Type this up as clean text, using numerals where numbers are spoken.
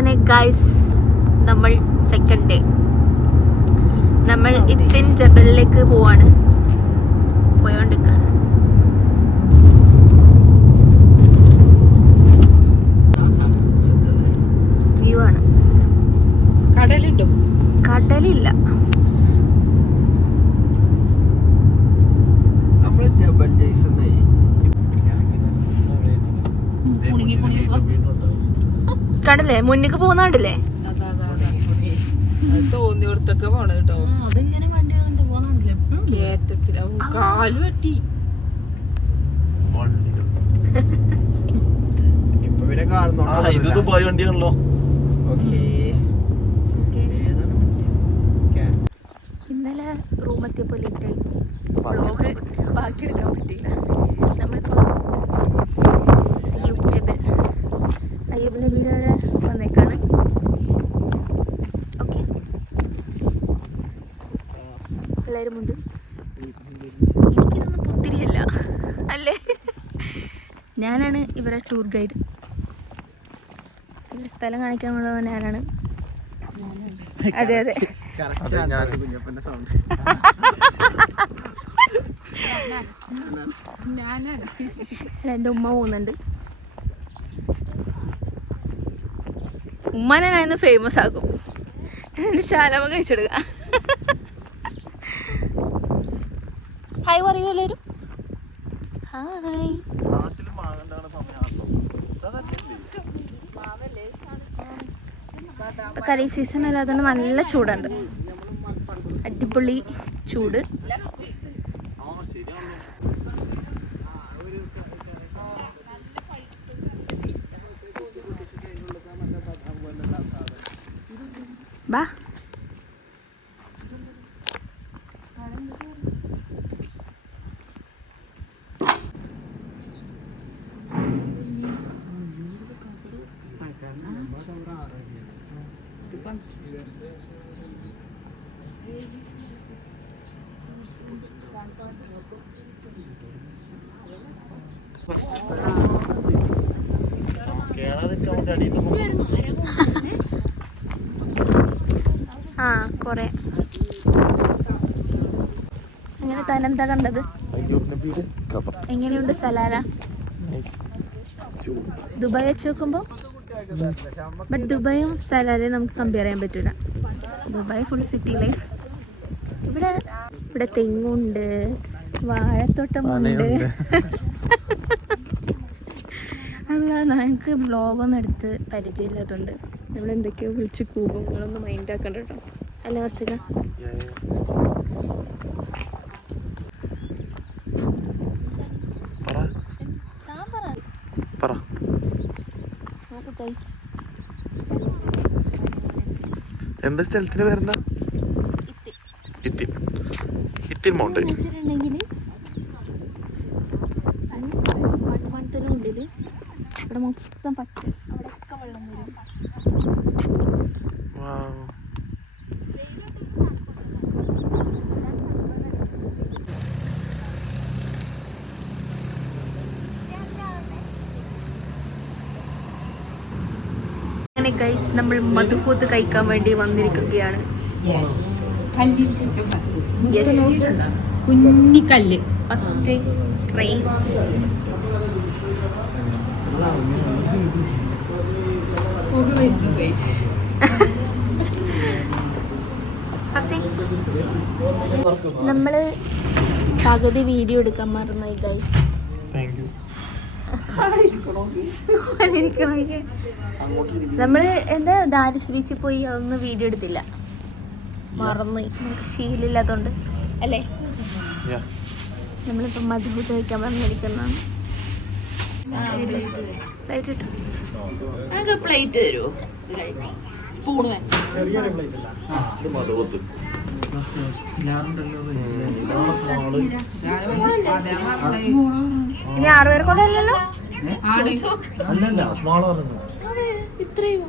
അങ്ങനെ ഗൈസ് നമ്മൾ second day നമ്മൾ ഇത്തിൻ ജബലിലേക്ക് പോയോണ്ടിരിക്കാണ്. വ്യൂ ആണ്. കടലുണ്ടോ? കടലില്ല. കടലേ മുന്നിക്ക് പോകുന്നാണ്ടില്ലേ? തോന്നിയോടത്തൊക്കെ പോണ കേട്ടോ. അതിങ്ങനെ വണ്ടി കൊണ്ട് പോകുന്നുണ്ടല്ലോ കേറ്റത്തില കാല് വെട്ടി. ഇത് ദുബായ് വണ്ടിയാണല്ലോ. ഇന്നലെ റൂമെത്തിയപ്പോൾ ലേറ്റായി. വ്ളോഗ് ബാക്കി എടുക്കാൻ പറ്റിയില്ല. നമ്മളിപ്പോൾ അയ്യൂബ് നബിയുടെ വന്നേക്കാണ്. ഓക്കെ, എല്ലാവരും ഉണ്ട്. എനിക്കിതൊന്നും പുത്തിരിയല്ല അല്ലേ? ഞാനാണ് ഇവരെ ടൂർ ഗൈഡ്. ഇവരുടെ സ്ഥലം കാണിക്കാൻ വേണ്ടത് ഞാനാണ്. അതെ അതെ, എൻ്റെ ഉമ്മ പോകുന്നുണ്ട്. ഉമ്മനെ ഞാൻ ഇന്ന് ഫേമസ് ആക്കും. എൻ്റെ ശാലമ കഴിച്ചെടുക്ക. ഹായ് പറയൂ എല്ലാവരും. ഹായ്. ഖരീഫ് സീസൺ അല്ലാതെ നല്ല ചൂടുണ്ട്. അടിപൊളി ചൂട്. ബാ ആ കൊറേ. അങ്ങനെ താനെന്താ കണ്ടത്? എങ്ങനെയുണ്ട് സലാല? ദുബായ് വെച്ച് നോക്കുമ്പോൾ ബട്ട് ദുബായും സലാലയും നമുക്ക് കമ്പയർ ചെയ്യാൻ പറ്റില്ല. Dubai full city life. ഇവിടെ തെങ്ങുണ്ട്, വാഴത്തോട്ടമുണ്ട്. അല്ല, ഞങ്ങൾക്ക് വ്ളോഗൊന്നും എടുത്ത് പരിചയമില്ലാത്തതുകൊണ്ട് നമ്മളെന്തൊക്കെയോ വിളിച്ച് കൂകും. നിങ്ങളൊന്നും മൈൻഡ് ആക്കണ്ട കേട്ടോ. അല്ല വർഷിക? എന്താ സ്ഥലത്തിന്റെ പേരെന്താ? ഇത്തിൻ മൗണ്ടൻ. ഉള്ളില് ഇവിടെ മൊത്തം പച്ച, അവിടെയൊക്കെ വെള്ളം വരും. അങ്ങനെ ഗൈസ് നമ്മൾ മധുഹൂത്ത് കഴിക്കാൻ വേണ്ടി വന്നിരിക്കുകയാണ്. കുഞ്ഞിക്കല്ല് ഫസ്റ്റ് ട്രൈ. നമ്മള് പകുതി വീഡിയോ എടുക്കാൻ മറന്നായി ഗൈസ്. നമ്മള് എന്താ ദാരിസ് ബീച്ചിൽ പോയി അതൊന്നും വീഡിയോ എടുത്തില്ല, മറന്നു. നമുക്ക് ശീലമില്ലാത്തോണ്ട് അല്ലേ? നമ്മളിപ്പോ മധുഹൂത്ത് കഴിക്കാൻ പറഞ്ഞിരിക്കുന്നതാണ്. പ്ലേറ്റ് തരുമോ? സ്പൂണ് ഇനി 6 പേരെ കൊണ്ടല്ലോ. ഇത്രയും